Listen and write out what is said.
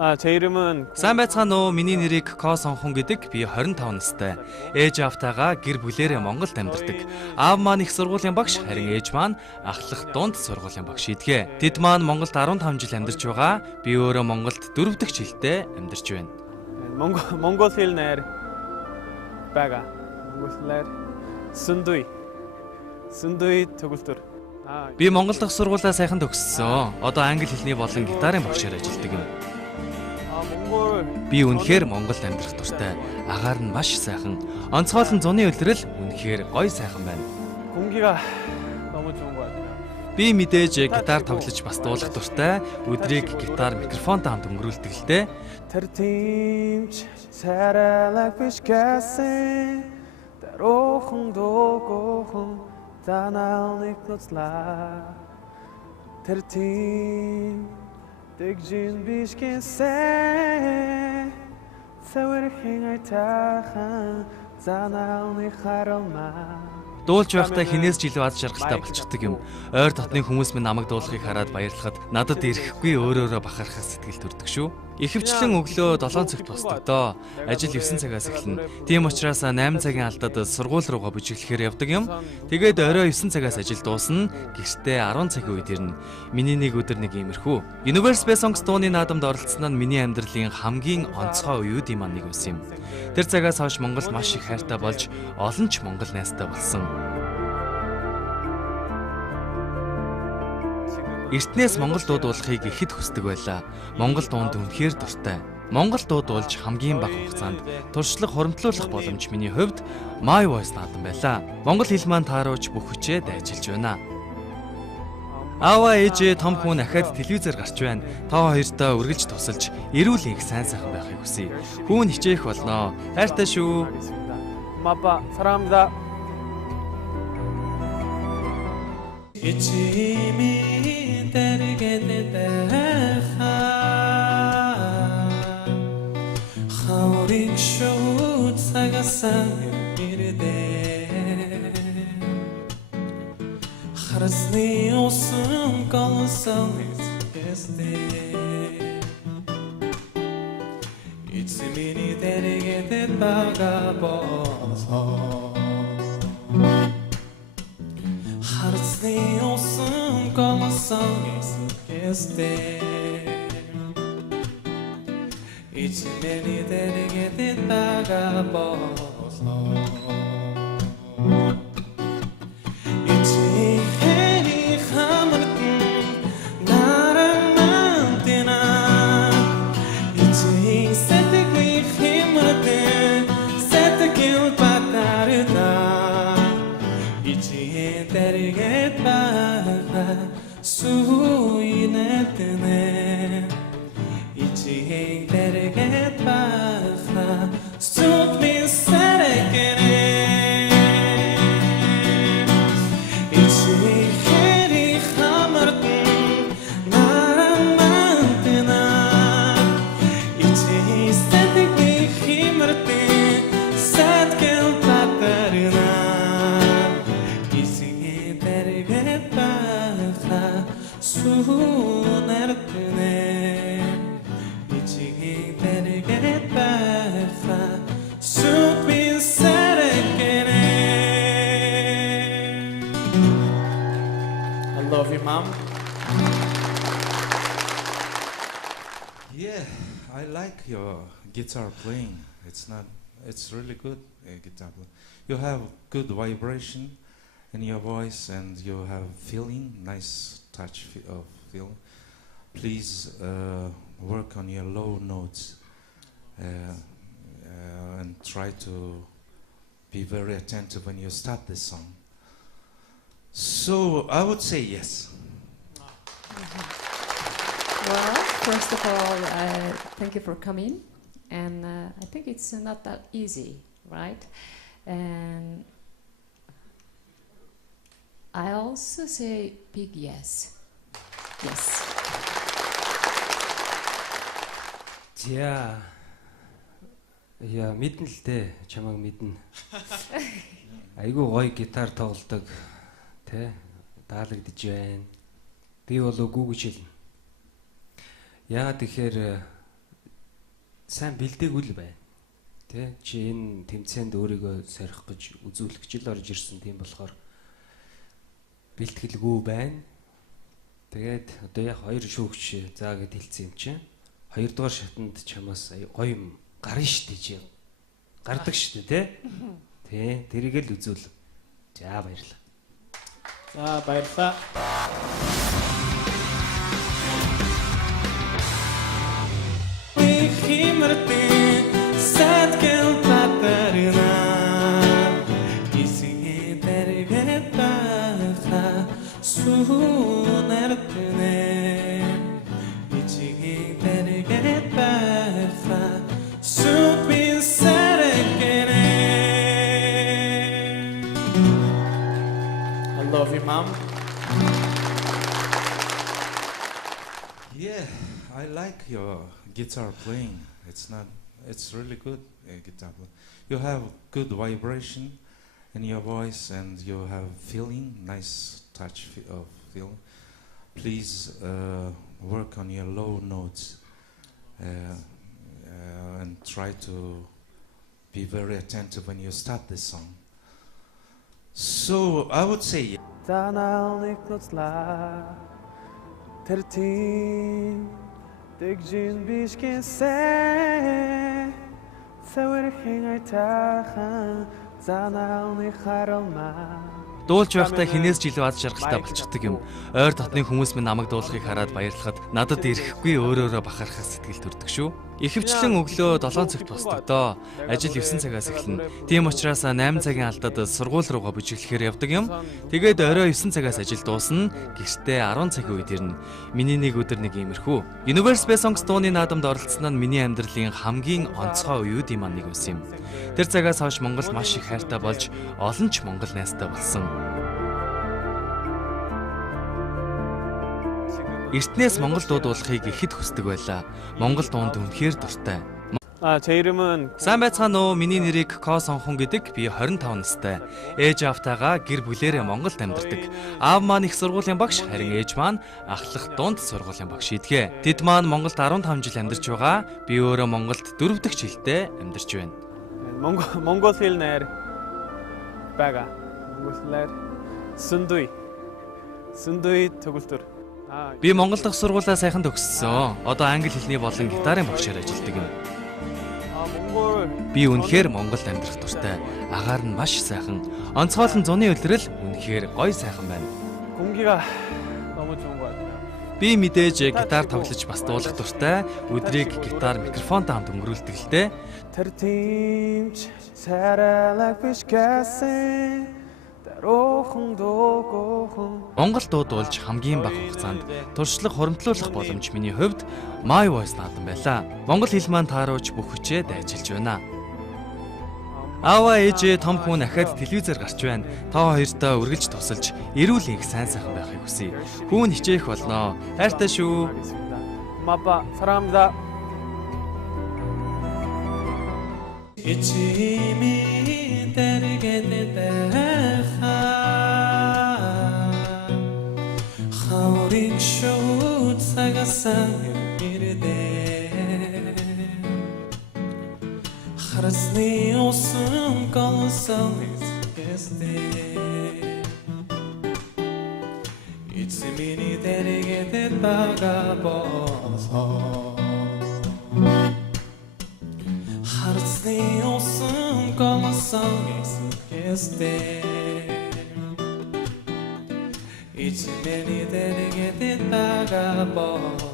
제 이름은 Сайн байцгаана уу? Миний нэрийг Ко Сонхон гэдэг. Би 25 настай. Ээж автайгаа гэр бүлээрээ Монголд амьдардаг. Аав маань их сургуулийн багш, харин ээж маань ахлах дунд сургуулийн багш идгээ. Тэд маань Монголд 15 жил амьдарч байгаа. Би өөрөө Монголд 4 дахь жилдээ амьдарч байна. 몽골 хэлээр байгаа. 몽골 хэлээр сүндүй төгөлтөр. Би Монгол дахь сургуулаа сайхан төгссөн. Одоо англи хэлний болон гитарын багшаар ажилладаг юм. Би үнэхээр Монголд амьдрах дуртай. Агаар нь маш сайхан. Онцгойлон зуны улирал үнэхээр гоё сайхан байна. 공기가 너무 좋은 것 같아요. Би мэдээж гитар тоглож бас дуулах дуртай. Өдрийг гитар микрофонтой хамт өнгөрүүлдэг л дээ. Tertimç saralak pişkesin Darohun dokuhun Danalnik nutlar Tertim Dıgcin bişkesin Severhin aytahan Danalnik haralma Дуулж байхдаа хинээс ч илүү аз жаргалтай болчихдог юм. Ойр дотны хүмүүс минь намайг дуулахыг хараад баярлахад надад ирэхгүй өөрөөрөө бахархах сэтгэл төрдөг шүү. Ихэвчлэн өглөө 7 цагт босдог доо. Ажил 9 цагаас эхэлнэ. Тийм учраас 8 цагийн алдаад сургууль руугаа бүжиглэхээр явдаг юм. Тэгээд орой 9 цагаас ажил дуусна. Гэртээ 10 цагийн үед ирнэ. Миний нэг өдөр нэг иймэрхүү. Universe Space Songs дууны наадамд оролцсон нь миний амьдралын хамгийн онцгой үеүүдийн маань нэг байсан юм. Тэр цагаас хойш Монгол маш их хайртай болж олон ч Монгол найзтай болсон. Эртнээс Монгол дуу дуулахыг ихэд хүсдэг байлаа. Монгол дуунд үнэхээр дуртай. Монгол дуу дуулж хамгийн бага хугацаанд туршлага хуримтлуулах боломж миний хувьд My Voice наадам байлаа. Монгол хэл маань тааруулж бүх хүчээ дайжилж байна. Аава ээжээ том хүн ахаад телевизээр гарч байна. Та хоёртой үргэлж тусалж эрүүл их сайн сайхан байхыг хүсье. Хүүн хичээх болноо. Хайртай шүү. 아빠 사랑합니다. İçimi dergede Havrik şut sagasan birde Harasni olsun kalsan eskeste İçimini dergede baga bozo Harasni olsun kalsan eskeste İçimini dergede baga bozo Love you, Mom. Yeah, I like your guitar playing. It's really good guitar playing. You have good vibration in your voice and you have feeling, nice touch of feeling. Please work on your low notes and try to be very attentive when you start this song. So I would say yes. Well, first of all, thank you for coming, and I think it's not that easy, right? And I also say big yes. Yes. За. Яа, мэднэ л дээ. Чамайг мэднэ. Айгуу гоё гитар тоглодог. Тэ? Даалгадж байна. Би бол үгүй гэж хэлнэ. Яагаад тэгэхээр сайн бэлдээгүй л байна. Тэ чи энэ тэмцээнд өөрийгөө сорих гэж үзүүлэх гэж л орж ирсэн тийм болохоор бэлтгэлгүй байна. Тэгээд одоо яг 2 шүүгч заа гэд хэлсэн юм чинь 2 дугаар шатанд чамаас гоё юм гарна штэ чи. Гардаг штэ тий. Тий, тэрийг л үзүүл. За баярлалаа. За баярлалаа. Химэртэй садгэл татарина исийн дэргэт баха сунэртнэ ичигийн дэргэт баха супин сарэгэнэ. I love you, Mom. Yeah, I like your guitar playing. It's really good guitar playing. You have good vibration in your voice and you have feeling, nice touch of feeling. Please work on your low notes and try to be very attentive when you start this song. So I would say За наалныг нуцлаа тэр тийм тэгжин биш гэсэн савэрхэн айтахан за наалныг харамаа. Дуулж байхдаа хинээс ч илүү аз жаргалтай болчихдог юм. Ойр дотны хүмүүс минь намайг дуулахыг хараад баярлахад надад ирэхгүй өөрөөрөө бахархах сэтгэл төрдөг шүү. Ихэвчлэн өглөө 7 цагт босдог доо. Ажил 9 цагаас эхэлнэ. Тийм учраас 8 цагийн алдаад сургууль руугаа бүжиглэхээр явдаг юм. Тэгээд орой 9 цагаас ажил дуусна. Гэртээ 10 цагийн үед ирнэ. Миний нэг өдөр нэг иймэрхүү. Universe Space Songs дууны наадамд оролцсон нь миний амьдралын хамгийн онцгой үеүүдийн маань нэг байсан юм. Тэр цагаас хойш Монгол маш их хайртай болж олон ч монгол найзтай болсон. Эртнээс монгол дуу дуулахыг ихэд хүсдэг байлаа. Монгол дуунд үнэхээр дуртай. 제 이름은 Сайн байцгаана уу? Миний нэрийг Ко Сонхон гэдэг. Би 25 настай. Ээж автайгаа гэр бүлээрээ Монголд амьдардаг. Аав маань их сургуулийн багш, харин ээж маань ахлах дунд сургуулийн багш идгээ. Тэд маань Монголд 15 жил амьдарч байгаа. Би өөрөө Монголд 4 дахь жилдээ амьдарч байна. 몽골 хэлнээр байгаа. 몽골 хэлнээр сүндүй төгөлтөр. Би Монгол дахь сургуулаа сайхан төгссөн. Одоо англи хэлний болон гитарын багшаар ажилладаг юм. Би үнэхээр Монголд амьдрах дуртай. Агаар нь маш сайхан. Онцгойлон зуны үлрэл үнэхээр гоё сайхан байна. 공기가 너무 좋은 것 같아요. Би мэдээж гитар тоглож бас дуулах дуртай. Өдрийг гитар микрофонтой хамт өнгөрүүлдэг л дээ. Тэр тийм ч царайлаг биш гэсэн даруухан дуугуухан. Монгол дуу дуулж хамгийн бага хугацаанд туршлага хуримтлуулах боломж миний хувьд My Voice наадам байлаа. Монгол хэл маань тааруулж бүх хүчээ дайжилж байна. Аава ээжээ том хүн ахаад телевизээр гарч байна. Та хоёртой үргэлж тусалж эрүүл их сайн сайхан байхыг хүсье. Хүүн хичээх болноо. Хайртай шүү. 엄마 아빠 사랑합니다. 이쯤이 다르게 되다가 하우링 슛사가 상을 이르되 하루스니 웃음 걸어서니 속했대 이쯤이 다르게 되다가 벗어 하루스니 웃음 걸어서니 속했대 이쯤이 다르게 되다가 벗어